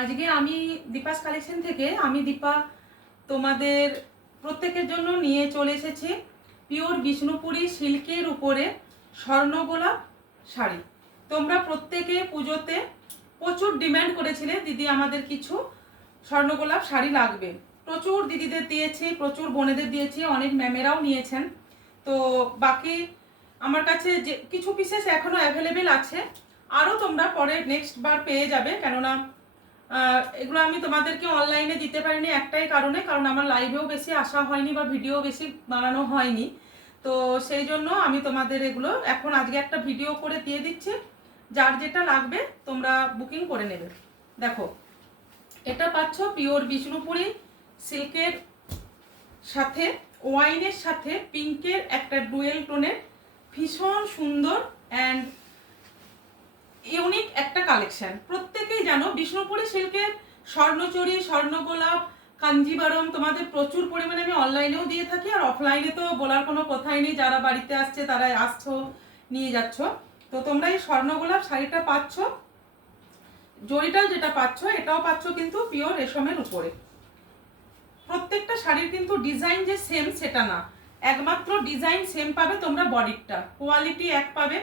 আজকে আমি দীপাস কালেকশন থেকে দীপা তোমাদের প্রত্যেকের জন্য নিয়ে চলে এসেছি পিওর বিষ্ণুপুরি সিল্কের উপরে স্বর্ণ গোলাপ শাড়ি। তোমরা প্রত্যেকে পুজোতে প্রচুর ডিমান্ড করেছিলে, দিদি আমাদের কিছু স্বর্ণ গোলাপ শাড়ি লাগবে। প্রচুর দিদিদের দিয়েছি, প্রচুর বোনেদের দিয়েছি, অনেক ম্যামেরাও নিয়েছেন। তো বাকি আমার কাছে যে কিছু পিসেস এখনও অ্যাভেলেবেল আছে, আরও তোমরা পরে নেক্সট বার পেয়ে যাবে। কেননা এগুলো আমি তোমাদেরকে অনলাইনে দিতে পারিনি একটাই কারণে, কারণ আমার লাইভেও বেশি আসা হয়নি বা ভিডিও বেশি বানানো হয়নি। তো সেই জন্য আমি তোমাদের এগুলো এখন আজকে একটা ভিডিও করে দিয়ে দিচ্ছি। যার যেটা লাগবে তোমরা বুকিং করে নেবে। দেখো, এটা পাচ্ছ পিওর বিষ্ণুপুরি সিল্কের সাথে ওয়াইনের সাথে পিঙ্কের একটা ডুয়েল টোনের ভীষণ সুন্দর অ্যান্ড ইউনিক একটা কালেকশন। প্রত্যেকেই জানো বিষ্ণুপুরি সিল্কের স্বর্ণচুরি, স্বর্ণ গোলাপ, কাঞ্জিবারম তোমাদের প্রচুর পরিমাণে আমি অনলাইনেও দিয়ে থাকি, আর অফলাইনে তো বলার কোনো কথাই নেই। যারা বাড়িতে আসছে তারা আসছো, নিয়ে যাচ্ছ। তো তোমরা এই স্বর্ণ গোলাপ শাড়িটা পাচ্ছ, জরিটাও যেটা পাচ্ছ এটাও পাচ্ছ কিন্তু পিওর রেশমের উপরে। প্রত্যেকটা শাড়ির কিন্তু ডিজাইন যে সেম সেটা না, একমাত্র ডিজাইন সেম পাবে তোমরা, বডিটা কোয়ালিটি এক পাবে,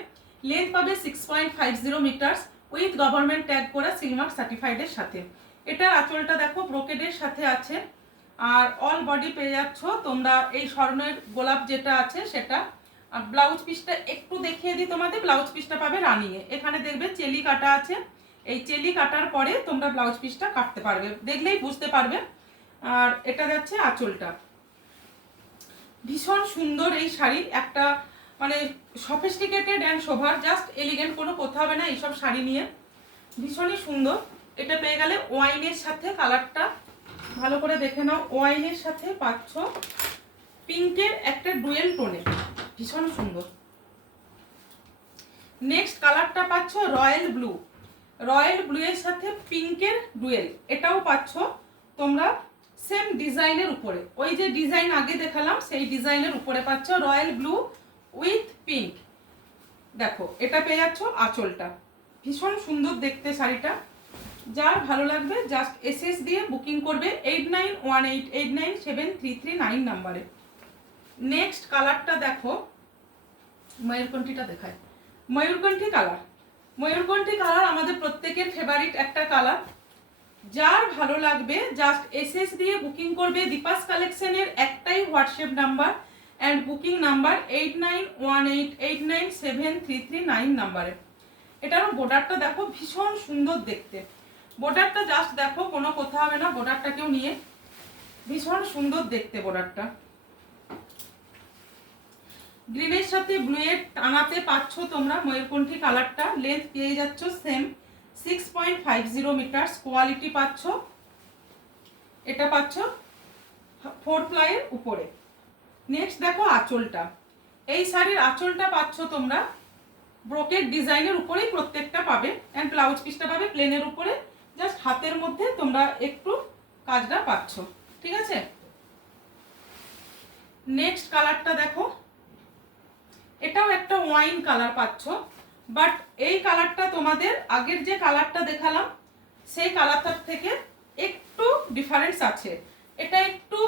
লেন্থ পাবে 6.50 মিটার্স উইথ গভর্নমেন্ট ট্যাগ করা সিলমার্ক সার্টিফাইডের সাথে। এটার আঁচলটা দেখো ব্রোকেডের সাথে আছে, আর অল বডি পেয়ে যাচ্ছ তোমরা এই স্বর্ণের গোলাপ যেটা আছে সেটা। আর ব্লাউজ পিসটা একটু দেখিয়ে দিই তোমাদের, ব্লাউজ পিসটা পাবে রানিংয়ে। এখানে দেখবে চেলি কাটা আছে, এই চেলি কাটার পরে তোমরা ব্লাউজ পিসটা কাটতে পারবে, দেখলেই বুঝতে পারবে। আর এটা যাচ্ছে আঁচলটা, ভীষণ সুন্দর এই শাড়ি, একটা মানে sophisticated and sober, just elegant, কোনো কথা হবে না এইসব শাড়ি নিয়ে, ভীষণই সুন্দর। এটা পেয়ে গেলে ওয়াইনের সাথে, কালারটা ভালো করে দেখে নাও, ওয়াইনের সাথে পাচ্ছ পিঙ্কের একটা ডুয়েল টোনে, ভীষণ সুন্দর। নেক্সট কালারটা পাচ্ছ রয়্যাল ব্লু, রয়্যাল ব্লু এর সাথে পিঙ্কের ডুয়েল, এটাও পাচ্ছ তোমরা সেম ডিজাইনের উপরে, ওই যে ডিজাইন আগে দেখালাম সেই ডিজাইনের উপরে পাচ্ছ রয়্যাল ব্লু উইথ পিঙ্ক। দেখো এটা পেয়ে যাচ্ছ আঁচলটা, ভীষণ সুন্দর দেখতে শাড়িটা। যার ভালো লাগবে জাস্ট এসএস দিয়ে বুকিং করবে 8918897339 নাম্বারে। নেক্সট কালারটা দেখো, ময়ূরকণ্ঠীটা দেখায়, ময়ূরকণ্ঠী কালার। ময়ূরকণ্ঠী কালার আমাদের প্রত্যেকের ফেভারিট একটা কালার। যার ভালো লাগবে জাস্ট এসএস দিয়ে বুকিং করবে। দীপাস কালেকশনের একটাই WhatsApp number and booking number 8918897339 নাম্বারে। এটারও বর্ডারটা দেখো ভীষণ সুন্দর দেখতে, বর্ডারটা জাস্ট দেখো, কোনো কথা হবে না বর্ডারটাকেও নিয়ে, ভীষণ সুন্দর দেখতে বর্ডারটা। গ্রিনের সাথে ব্লু এর টানাতে পাচ্ছ তোমরা ময়ূরকণ্ঠী কালারটা, লেন্থ পেয়ে যাচ্ছ সেম 6.50 মিটার্স, কোয়ালিটি পাচ্ছ, এটা পাচ্ছ 4 প্লাইয়ের উপরে। নেক্সট দেখো আঁচলটা, এই শাড়ির আঁচলটা পাচ্ছ তোমরা ব্রোকেড ডিজাইনের উপরেই প্রত্যেকটা পাবে, অ্যান্ড ব্লাউজ পিসটা পাবে প্লেনের উপরে, জাস্ট হাতের মধ্যে তোমরা একটু কাজটা পাচ্ছ, ঠিক আছে। নেক্সট কালারটা দেখো, এটাও একটা ওয়াইন কালার পাচ্ছ, বাট এই কালারটা তোমাদের আগের যে কালারটা দেখালাম সেই কালারটার থেকে একটু ডিফারেন্স আছে। এটা একটু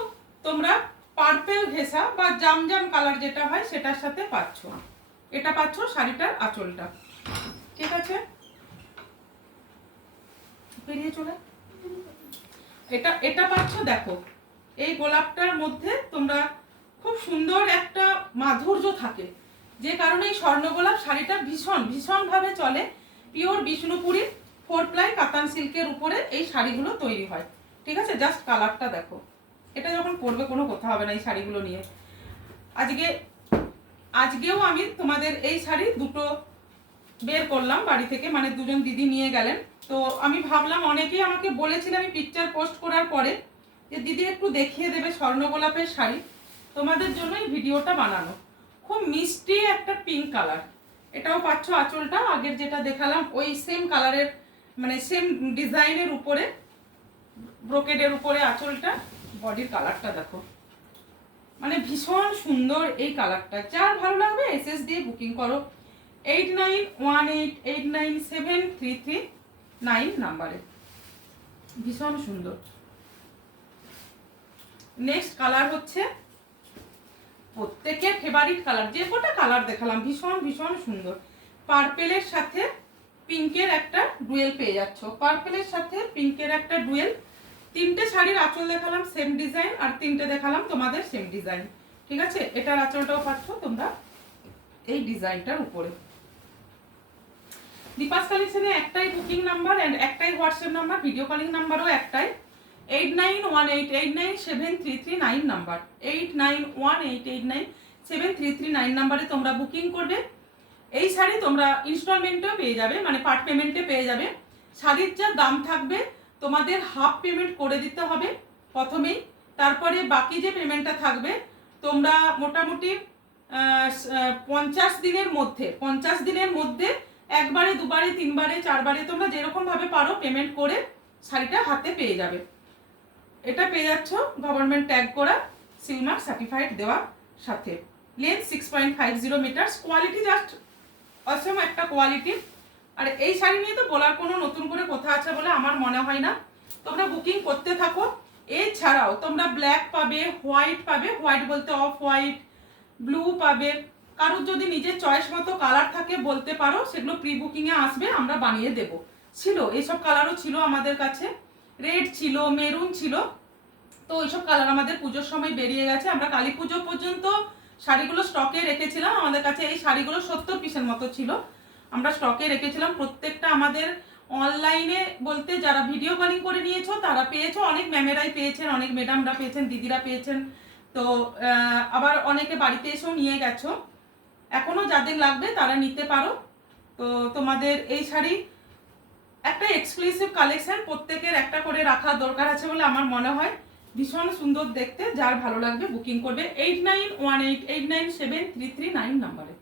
তোমরা পার্পেল ঘেঁষা বা জামজাম কালার যেটা হয় সেটার সাথে পাচ্ছ। এটা পাচ্ছ শাড়িটার আঁচলটা, ঠিক আছে। বেরিয়ে চলে এটা পাচ্ছ দেখো, এই গোলাপটার মধ্যে তোমরা খুব সুন্দর একটা মাধুর্য থাকে, যে কারণে এই স্বর্ণ গোলাপ শাড়িটা ভীষণভাবে চলে। পিওর বিষ্ণুপুরি 4 প্লাই কাতান সিল্কের উপরে এই শাড়িগুলো তৈরি হয়, ঠিক আছে। জাস্ট কালারটা দেখো, এটা যখন পরবে কোনো কথা হবে না এই শাড়িগুলো নিয়ে। আজকেও আমি তোমাদের এই শাড়ি দুটো বের করলাম বাড়ি থেকে, মানে দুজন দিদি নিয়ে গেলেন। তো আমি ভাবলাম, অনেকেই আমাকে বলেছিল আমি পিকচার পোস্ট করার পরে যে দিদি একটু দেখিয়ে দেবে স্বর্ণ গোলাপের শাড়ি, তোমাদের জন্যই ভিডিওটা বানানো। খুব মিষ্টি একটা পিঙ্ক কালার, এটাও পাচ্ছ আঁচলটা আগের যেটা দেখালাম ওই সেম কালারের, মানে সেম ডিজাইনের উপরে ব্রোকেডের উপরে আঁচলটা, বডির কালারটা দেখো, মানে ভীষণ সুন্দর এই কালারটা। যার ভালো লাগবে এসএস দিয়ে বুকিং করো 8918897339 নাম্বারে। ভীষণ সুন্দর। নেক্সট কালার হচ্ছে প্রত্যেকের ফেভারিট কালার, যে কটা কালার দেখালাম ভীষণ ভীষণ সুন্দর। পার্পেলের সাথে পিঙ্কের একটা ডুয়েল পেয়ে যাচ্ছ, পার্পেলের সাথে পিঙ্কের একটা ডুয়েল। তিনটে শাড়ির আঁচল দেখালাম সেম ডিজাইন, আর তিনটে দেখালাম তোমাদের সেম ডিজাইন, ঠিক আছে। এটার আঁচলটাও পাচ্ছ তোমরা এই ডিজাইনটার উপরে। দীপাস কালেকশনে একটাই বুকিং নাম্বার এন্ড একটাই হোয়াটসঅ্যাপ নাম্বার, ভিডিও কলিং নাম্বারও একটাই, 8918897339 নাম্বার, 8918897339 নাম্বারে তোমরা বুকিং করবে। এই শাড়ি তোমরা ইনস্টলমেন্টেও পেয়ে যাবে, মানে পার্ট পেমেন্টে পেয়ে যাবে। শাড়ির যা দাম থাকবে তোমাদের হাফ পেমেন্ট করে দিতে হবে প্রথমেই, তারপরে বাকি যে পেমেন্টটা থাকবে তোমরা মোটামুটি 50 দিনের মধ্যে একবারে দুবারে তিনবারে চারবারে তোমরা যেরকম ভাবে পারো পেমেন্ট করে শাড়িটা হাতে পেয়ে যাবে। এটা পেয়ে যাচ্ছ গভর্নমেন্ট ট্যাগ করা সিলমার্ক সার্টিফাইড দেওয়া সাথে। Length 6.50 metre, quality just Assam একটা কোয়ালিটি। আর এই শাড়ি নিয়ে তো বলার কোনো নতুন করে কথা আছে বলে আমার মনে হয় না, তোমরা বুকিং করতে থাকো। এছাড়াও তোমরা ব্ল্যাক পাবে, হোয়াইট পাবে, হোয়াইট বলতে অফ হোয়াইট, ব্লু পাবে। কারোর যদি নিজের চয়েস মতো কালার থাকে বলতে পারো, সেগুলো প্রি বুকিংয়ে আসবে, আমরা বানিয়ে দেব। ছিল এইসব কালারও ছিল আমাদের কাছে, রেড ছিল, মেরুন ছিল, তো ওইসব কালার আমাদের পুজোর সময় বেরিয়ে গেছে। আমরা কালী পুজো পর্যন্ত শাড়িগুলো স্টকে রেখেছিলাম, আমাদের কাছে এই শাড়িগুলো 70 পিসের মতো ছিল, আমরা স্টকে রেখেছিলাম। প্রত্যেকটা আমাদের অনলাইনে বলতে যারা ভিডিও কলিং করে নিয়েছো তারা পেয়েছো, অনেক ম্যামেরাই পেয়েছেন, অনেক ম্যাডামরা পেয়েছেন, দিদিরা পেয়েছেন, তো আবার অনেকে বাড়িতে এসেও নিয়ে গেছো। এখনো যাদের লাগবে তারা নিতে পারো। তো তোমাদের এই শাড়ি একটা এক্সক্লুসিভ কালেকশন, প্রত্যেকের একটা করে রাখা দরকার আছে বলে আমার মনে হয়। ভীষণ সুন্দর দেখতে, যার ভালো লাগবে বুকিং করবে 8918897339 নাম্বারে।